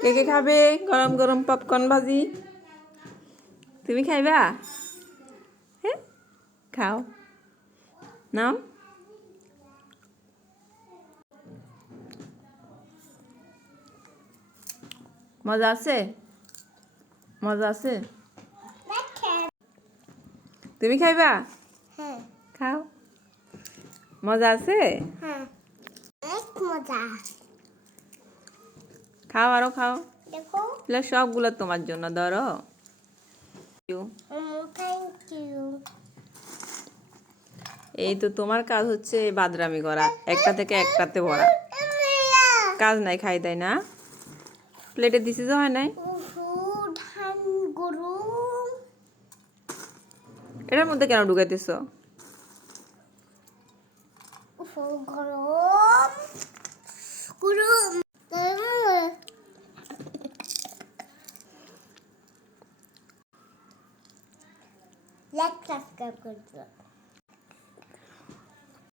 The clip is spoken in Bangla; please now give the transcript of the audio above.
কে কে খাবে গরম গরম পপকর্ন ভাজি? তুমি খাইবা? হ্যাঁ, খাও, নাও। মজা আছে? মজা আছে? তুমি খাইবা? হ্যাঁ। খাও। মজা আছে? হ্যাঁ, অনেক মজা। খাও, আরো খাও। দেখো। সবগুলো তোমার জন্য, ধরো। Thank you. এই তো তোমার কাজ হচ্ছে বাদরামি করা, একটা থেকে একটাতে ভরা। কাজ নাই, খাই তাই না? প্লেটে দিছি তো হয় নাই? ধান গরম। এটার মধ্যে কেন ঢুকাইতেছো? গরম গরম। লাইক সাবস্ক্রাইব করতে।